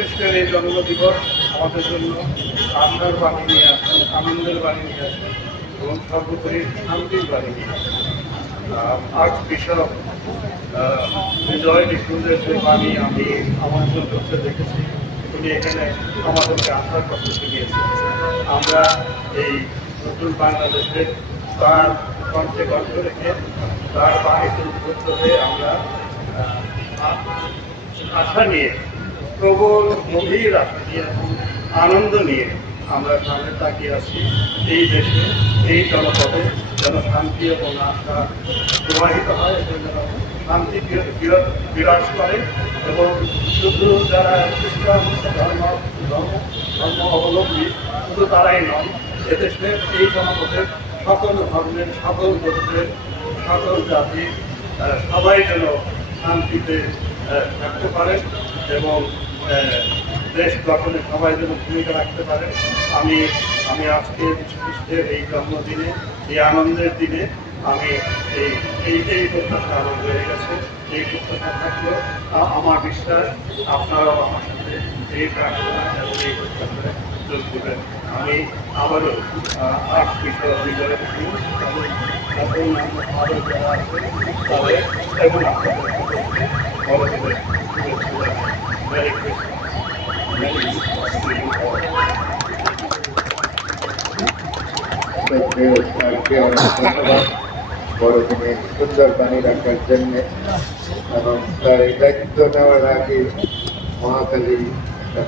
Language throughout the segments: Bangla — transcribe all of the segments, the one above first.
খ্রিস্টের এই জন্মদিবস আমাদের জন্য আশার বাণী নিয়ে আসে, আনন্দের বাণী নিয়ে আসে এবং সর্বোপরি শান্তির বাণী নিয়ে আসে। আর্চ বিশপ বিজয় নিকুঞ্জের যে বাণী আমি আমার চোখে দেখেছি, উনি এখানে আমাদেরকে আশার কথা শিখিয়েছেন। আমরা এই নতুন বাংলাদেশে তার কণ্ঠে কণ্ঠ রেখে তার বাণীতে উদ্বুদ্ধ হয়ে আমরা আশা নিয়ে, প্রবল গভীর আশা নিয়ে এবং আনন্দ নিয়ে আমরা সামনে তাকিয়ে আছি। এই দেশে, এই জনপদে যেন শান্তি এবং আশা প্রবাহিত হয় এবং যেন শান্তি বিরাজ করে এবং শুধু যারা খ্রিস্টান ধর্ম অবলম্বী শুধু তারাই নন, এদেশের এই জনপদের সকল ধর্মের, সকল গোত্রের, সকল জাতির সবাই যেন শান্তিতে থাকতে পারে এবং দেশ গঠনে সবাই যেন ভূমিকা রাখতে পারে। আমি আজকে যীশু খ্রিস্টের এই জন্মদিনে, এই আনন্দের দিনে আমি এই প্রত্যাশা আমার রয়ে গেছে। এই প্রত্যাশা থাকলেও আমার বিশ্বাস আপনারাও আমার সাথে এই প্রার্থনা এবং এই প্রত্যাশায় যোগ দেবেন। আমি আবারও বিষয় বিজয় এবং আরও যারা আছে তাদের এবং আপনাদের মেরি ধন্যবাদ বড়দিনে সুন্দর বাণী রাখার জন্য এবং তার এই দায়িত্ব নেওয়ার আগে মহাকালী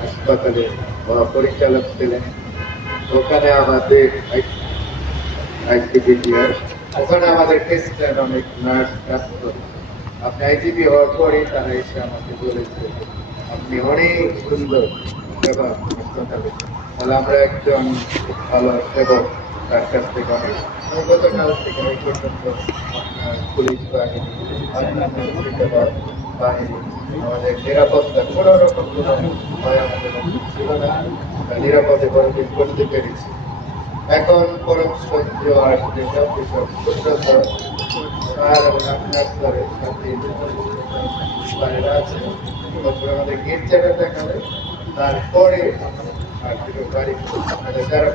হাসপাতালে মহাপরিচালক ছিলেন। ওখানে আমাদের ওখানে আমাদের খ্রিস্টান অনেক নার্স কাজ করে। আপনি আইজিপি হওয়ার পরেই তারা এসে আমাকে বলেছে আপনি অনেক সুন্দর সেবা হাসপাতালে, তাহলে আমরা একজন ভালো সেবক তার কাছ থেকে অনেক গতকাল থেকে এই পর্যন্ত পুলিশ বাহিনী, বাহিনী, আমাদের নিরাপত্তা কোনো রকম কোনো ভয় আমাদের ছিল না, আমরা নিরাপদে বড়দিন করতে পেরেছি। এখন পরম সহ্য আসছে সব বিষয় সুন্দর এবং আপনার স্তরে আছে আমাদের গির্জাটা দেখাবে, তারপরে আর দুটো গাড়ি আমাদের যারা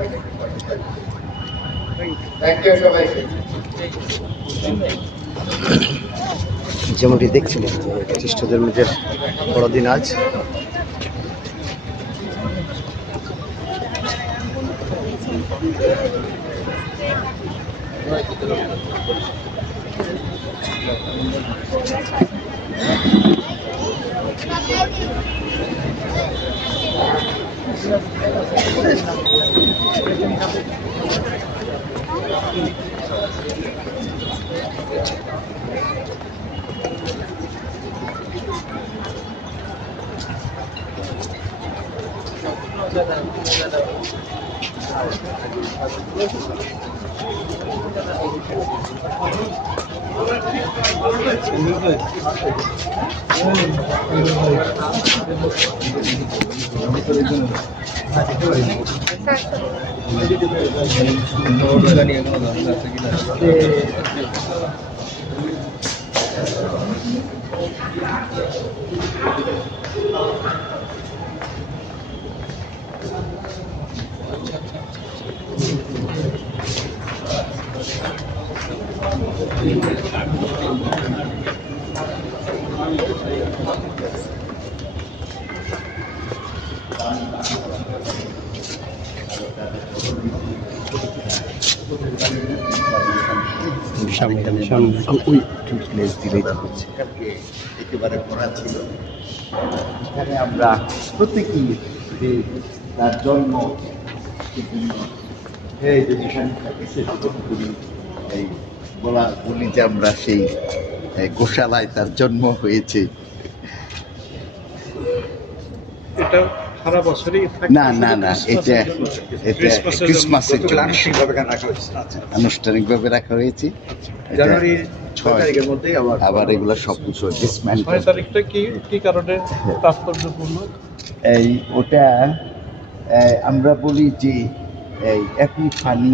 থ্যাংক ইউ সবাইকে। যেমনটি দেখছিলেন যে খ্রিস্ট ধর্মীদের বড়দিন আজ। একেবারে করা ছিল। এখানে আমরা প্রত্যেকেই যে তার জন্ম এই বলি যে আমরা সেই গোশালায় তার জন্ম হয়েছে। এটা সারা বছরই না না না, এটা ক্রিসমাসের জন্য আনুষ্ঠানিকভাবে রাখা হয়েছে। জানুয়ারির 6 তারিখের মধ্যেই আবার এগুলো সবকিছু ডিসমেন্টল। 6 তারিখটা কি কারণে তাৎপর্যপূর্ণ? ওটা আমরা বলি যে এই এপিফানি